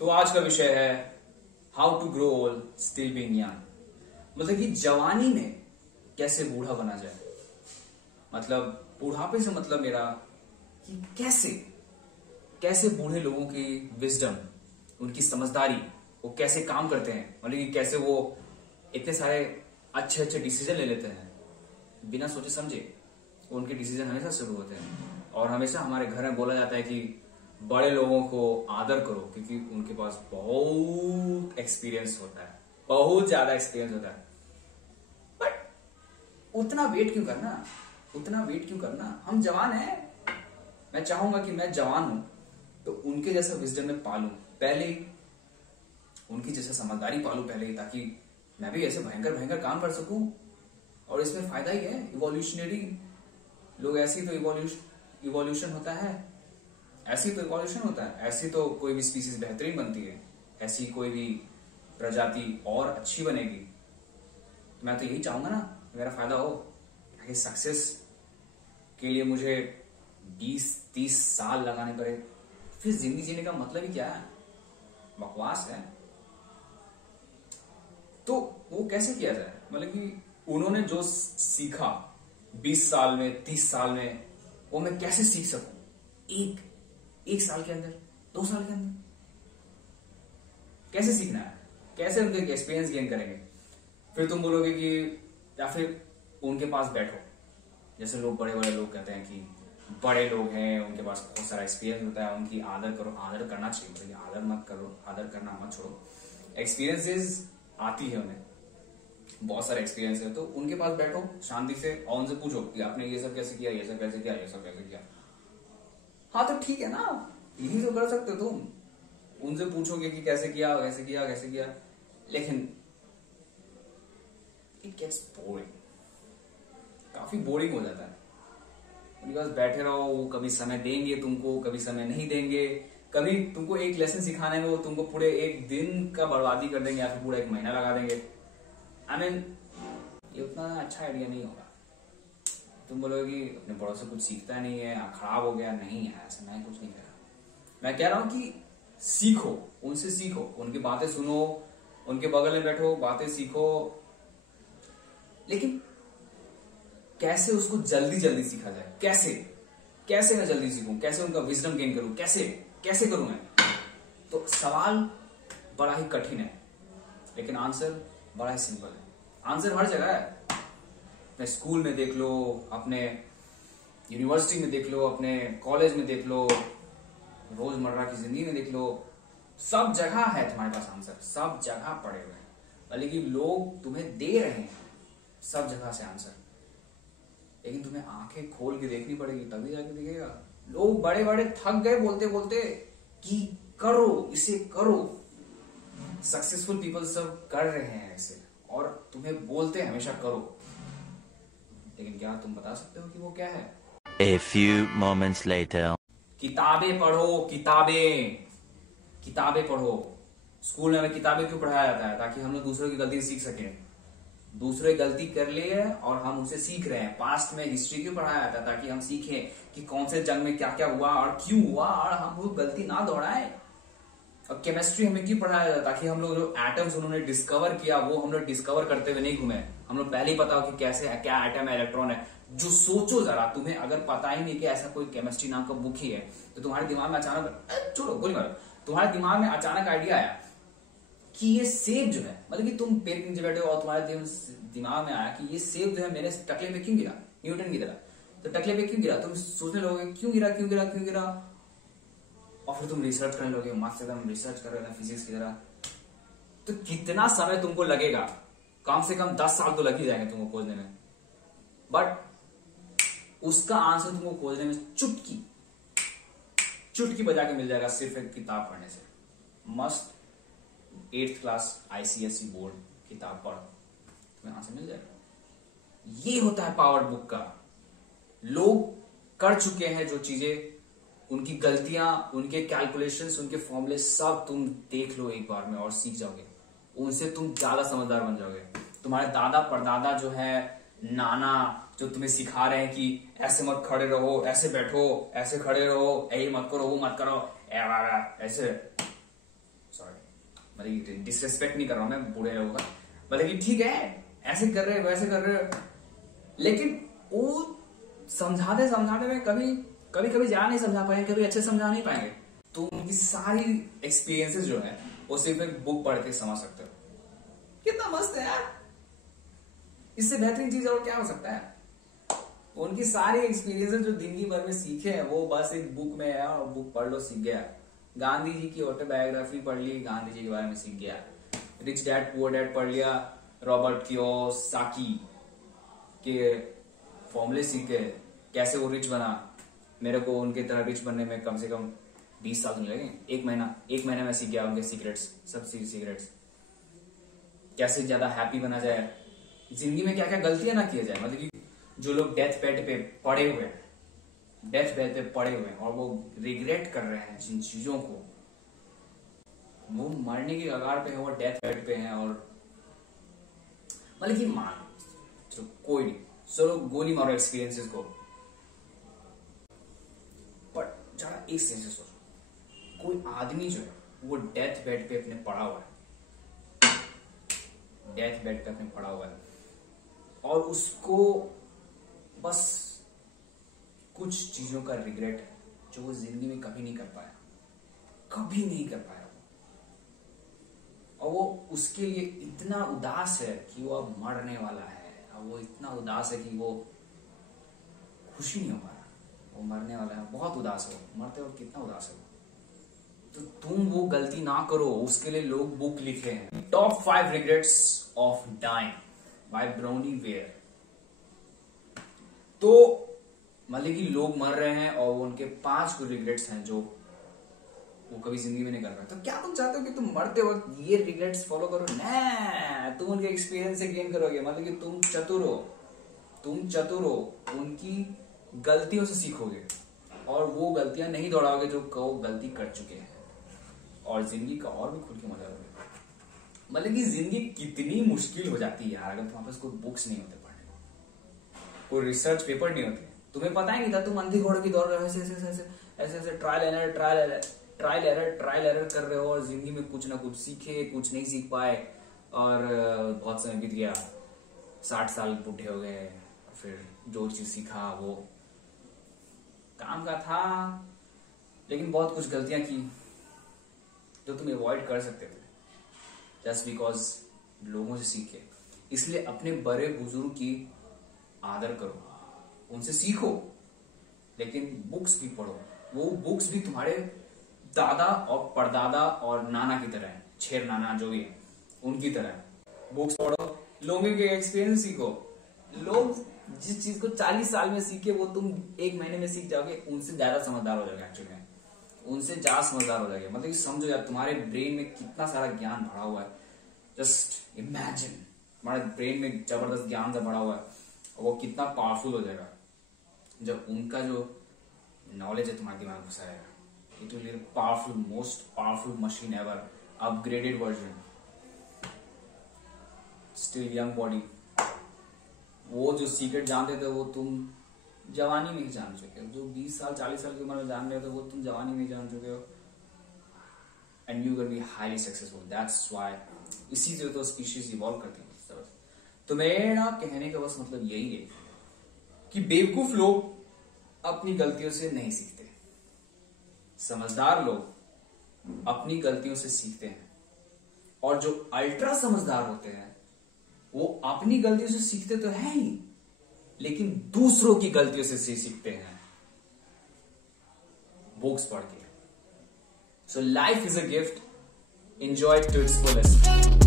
तो आज का विषय है how to grow old still being young. मतलब कि जवानी में कैसे बूढ़ा बना जाए। मतलब बुढ़ापे से मतलब मेरा कि कैसे बूढ़े लोगों की विजडम, उनकी समझदारी, वो कैसे काम करते हैं। मतलब कि कैसे वो इतने सारे अच्छे अच्छे डिसीजन ले लेते हैं बिना सोचे समझे। उनके डिसीजन हमेशा शुरू होते हैं और हमेशा हमारे घर में बोला जाता है कि बड़े लोगों को आदर करो क्योंकि उनके पास बहुत एक्सपीरियंस होता है, बहुत ज्यादा एक्सपीरियंस होता है। बट उतना वेट क्यों करना, हम जवान हैं। मैं चाहूंगा कि मैं जवान हूं तो उनके जैसा विजडम में पालूं पहले ही, उनकी जैसा समझदारी पालूं पहले ही, ताकि मैं भी ऐसे भयंकर भयंकर काम कर सकूं। और इसमें फायदा ही है, इवोल्यूशनरी लोग, ऐसी तो इवोल्यूशन होता है, ऐसी तो इवोल्यूशन होता है, ऐसी तो कोई भी स्पीसीज बेहतरीन बनती है, ऐसी कोई भी प्रजाति और अच्छी बनेगी। मैं तो यही चाहूंगा ना, मेरा फायदा हो, ताकि सक्सेस के लिए मुझे 20-30 साल लगाने पड़े। फिर जिंदगी जीने का मतलब ही क्या है, बकवास है। तो वो कैसे किया जाए, मतलब कि उन्होंने जो सीखा 20 साल में, 30 साल में, वो मैं कैसे सीख सकूं एक साल के अंदर, 2 साल के अंदर। कैसे सीखना है, कैसे उनके एक्सपीरियंस गेन करेंगे। फिर तुम बोलोगे कि या फिर उनके पास बैठो, जैसे लोग बड़े बड़े लोग कहते हैं कि बड़े लोग हैं, उनके पास बहुत सारा एक्सपीरियंस होता है, उनकी आदर करो। आदर करना चाहिए, मतलब आदर मत करो, आदर करना मत छोड़ो। एक्सपीरियंसेस आती है उन्हें, बहुत सारे एक्सपीरियंस है, तो उनके पास बैठो शांति से और उनसे पूछो कि आपने ये सब कैसे किया, ये सब कैसे किया, ये सब कैसे किया। हाँ तो ठीक है ना, यही तो कर सकते हो तुम। उनसे पूछोगे कि कैसे किया, कैसे किया, कैसे किया। लेकिन इट गेट्स बोरिंग, काफी बोरिंग हो जाता है। उनके पास बैठे रहो, वो कभी समय देंगे तुमको, कभी समय नहीं देंगे। कभी तुमको एक लेसन सिखाने में वो तुमको पूरे एक दिन का बर्बादी कर देंगे, या फिर पूरा 1 महीना लगा देंगे। ये उतना अच्छा आइडिया नहीं होगा। तुम बोलोगे कि अपने बड़ों से कुछ सीखता नहीं है, खराब हो गया। नहीं है, ऐसा मैं कुछ नहीं कह रहा। मैं कह रहा हूं कि सीखो, उनसे सीखो, उनकी बातें सुनो, उनके बगल में बैठो, बातें सीखो। लेकिन कैसे उसको जल्दी जल्दी सीखा जाए, कैसे मैं जल्दी सीखूं, कैसे उनका विजडम गेन करूं, कैसे करूं मैं। तो सवाल बड़ा ही कठिन है, लेकिन आंसर बड़ा ही सिंपल है। आंसर हर जगह है। अपने स्कूल में देख लो, अपने यूनिवर्सिटी में देख लो, अपने कॉलेज में देख लो, रोजमर्रा की जिंदगी में देख लो, सब जगह है तुम्हारे पास आंसर, सब जगह पड़े हुए हैं। बल्कि लोग तुम्हें दे रहे हैं सब जगह से आंसर, लेकिन तुम्हें आंखें खोल के देखनी पड़ेगी, तभी जाके दिखेगा। लोग बड़े बड़े थक गए बोलते बोलते कि करो, इसे करो। सक्सेसफुल पीपल सब कर रहे हैं ऐसे, और तुम्हें बोलते हैं हमेशा करो। लेकिन क्या तुम बता सकते हो कि वो क्या है? A few moments later. किताबें पढ़ो, किताबें पढ़ो। स्कूल में हमें किताबें क्यों पढ़ाया जाता है? ताकि हम लोग दूसरों की गलती सीख सकें। दूसरे गलती कर लिए और हम उसे सीख रहे हैं। पास्ट में हिस्ट्री क्यों पढ़ाया जाता है? ताकि हम सीखें कि कौन से जंग में क्या क्या हुआ और क्यों हुआ, और हम वो गलती ना दोहराएं। और केमिस्ट्री हमें क्यों पढ़ाया जाता है? ताकि हम लोग जो एटम्स उन्होंने डिस्कवर किया, वो हम लोग डिस्कवर करते हुए नहीं घूमे। हम लोग पहले ही पता हो कि कैसे है, क्या एटम है, इलेक्ट्रॉन है। जो सोचो जरा, तुम्हें अगर पता ही नहीं कि ऐसा कोई केमिस्ट्री नाम का बुक ही है, तो तुम्हारे दिमाग में अचानक, छोड़ो गोली मारो, तुम्हारे दिमाग में अचानक आइडिया आया कि ये सेब जो है, मतलब कि तुम पेड़ के नीचे बैठे हो और तुम्हारे दिमाग में आया कि ये सेब जो है मेरे टकले पे क्यों गिरा, न्यूटन की तरह। तो टकले पे क्यों गिरा, तुम सोचने लोगे क्यों गिरा, और फिर तुम रिसर्च करने लोगे, मस्त एकदम रिसर्च कर रहे हो फिजिक्स की तरह। तो कितना समय तुमको लगेगा? कम से कम 10 साल तो लग ही जाएंगे तुमको खोजने में। बट उसका आंसर तुमको खोजने में चुटकी बजा के मिल जाएगा, सिर्फ एक किताब पढ़ने से। मस्त 8th क्लास ICSE बोर्ड किताब पढ़, तुम्हें आंसर मिल जाएगा। ये होता है पावर बुक का। लोग कर चुके हैं जो चीजें, उनकी गलतियां, उनके कैलकुलेशंस, उनके फॉर्मूले सब तुम देख लो एक बार में और सीख जाओगे। उनसे तुम ज्यादा समझदार बन जाओगे। तुम्हारे दादा परदादा जो है, नाना जो तुम्हें सिखा रहे हैं कि ऐसे मत खड़े रहो, ऐसे बैठो, ऐसे खड़े रहो, यही मत करो, वो मत करो, ऐसे मतलब डिसरेस्पेक्ट नहीं कर रहा हूं मैं बूढ़े लोगों का, मतलब कि ठीक है ऐसे कर रहे वैसे कर रहे, लेकिन वो समझाते में कभी जा नहीं समझा पाएंगे, कभी अच्छे समझा नहीं पाएंगे। तो उनकी सारी एक्सपीरियंसेस जो है वो सिर्फ एक बुक पढ़ के समझ सकते हो। कितना मस्त है यार, इससे बेहतरीन चीज और क्या हो सकता है। उनकी सारी एक्सपीरियंसेस जो जिंदगी भर में सीखे हैं वो बस एक बुक में है, और बुक पढ़ लो सीख गया। गांधी जी की ऑटोबायोग्राफी पढ़ ली, गांधी जी के बारे में सीख गया। रिच डैड पुअर डैड पढ़ लिया, रॉबर्ट कियोसाकी के फॉर्मूले सीख गए, कैसे वो रिच बना। मेरे को उनके तरह रिच बनने में कम से कम 20 साल लगे, एक महीना में सीख गया उनके सीक्रेट्स, सब सीक्रेट्स। कैसे ज्यादा हैप्पी बना जाए, जिंदगी में क्या क्या गलतियां ना किया जाए। मतलब कि जो लोग डेथ बेड पे पड़े हुए हैं और वो रिग्रेट कर रहे हैं जिन चीजों को, वो मरने की कगार पे है, वो डेथ बेड पे हैं, और मतलब कि मान तो कोई नहीं, चलो गोली मारो एक्सपीरियंसेस को, पर जरा एक सेंस से सोचो, कोई आदमी जो है वो डेथ बेड पे अपने पड़ा हुआ है, और उसको बस कुछ चीजों का रिग्रेट है जो वो जिंदगी में कभी नहीं कर पाया, और वो उसके लिए इतना उदास है कि वो अब मरने वाला है, और वो इतना उदास है कि वो खुशी नहीं हो पा रहा, वो मरने वाला है, बहुत उदास है, मरते वक्त कितना उदास है। तो तुम वो गलती ना करो, उसके लिए लोग बुक लिखे हैं, top 5 regrets of dying by Bronnie Ware. तो मतलब कि लोग मर रहे हैं और उनके 5 कुछ रिग्रेट्स हैं जो वो कभी जिंदगी में नहीं कर पाए। तो क्या तुम चाहते हो कि तुम मरते वक्त ये रिग्रेट्स फॉलो करो? ना, तुम उनके एक्सपीरियंस से गेन करोगे, मतलब कि तुम चतुर हो, उनकी गलतियों से सीखोगे और वो गलतियां नहीं दोहराओगे जो वो गलती कर चुके हैं, और जिंदगी का और भी खुल के मजा लोगे। मतलब कि जिंदगी कितनी मुश्किल हो जाती है यार अगर तुम्हारे पास कोई बुक्स नहीं होते पढ़ने को, कोई रिसर्च पेपर नहीं होते। तुम्हें पता ही नहीं था, तुम अंधी घोड़े की दौड़ रहे हो, ऐसे ट्रायल एरर कर रहे हो, और जिंदगी में कुछ ना कुछ सीखे, कुछ नहीं सीख पाए, और बहुत समय बीत गया, 60 साल बूढ़े हो गए, फिर जो चीज सीखा वो काम का था, लेकिन बहुत कुछ गलतियां की जो तुम अवॉइड कर सकते थे जस्ट बिकॉज लोगों से सीखे। इसलिए अपने बड़े बुजुर्ग की आदर करो, उनसे सीखो, लेकिन बुक्स भी पढ़ो। वो बुक्स भी तुम्हारे दादा और परदादा और नाना की तरह है, छेर नाना जो भी है उनकी तरह। बुक्स पढ़ो, लोगों के एक्सपीरियंस सीखो। लोग जिस चीज को 40 साल में सीखे वो तुम 1 महीने में सीख जाओगे, उनसे ज्यादा समझदार हो जाओगे। एक्चुअली उनसे ज्यादा समझदार हो जाएगा। मतलब समझो यार, तुम्हारे ब्रेन में कितना सारा ज्ञान भरा हुआ है। जस्ट इमेजिन, तुम्हारे ब्रेन में जबरदस्त ज्ञान से भरा हुआ है, और वो कितना पावरफुल हो जाएगा जब उनका जो नॉलेज है तुम्हारे दिमाग में घुसा रहेगा। It will be powerful, most powerful machine ever, upgraded version, still young body. वो जो सीक्रेट जानते थे वो तुम जवानी में ही जान चुके हो। जो 20 साल 40 साल की उम्र में जान रहे हो तो वो तुम जवानी में ही जान चुके हो, and you will be highly successful. That's why इसी से तो स्पीशीज इवॉल्व करती है। तो मेरा कहने का बस मतलब यही है कि बेवकूफ लोग अपनी गलतियों से नहीं सीखते, समझदार लोग अपनी गलतियों से सीखते हैं, और जो अल्ट्रा समझदार होते हैं वो अपनी गलतियों से सीखते तो है ही, लेकिन दूसरों की गलतियों से सीखते हैं बुक्स पढ़ के। So life is a gift, enjoy it to its fullest.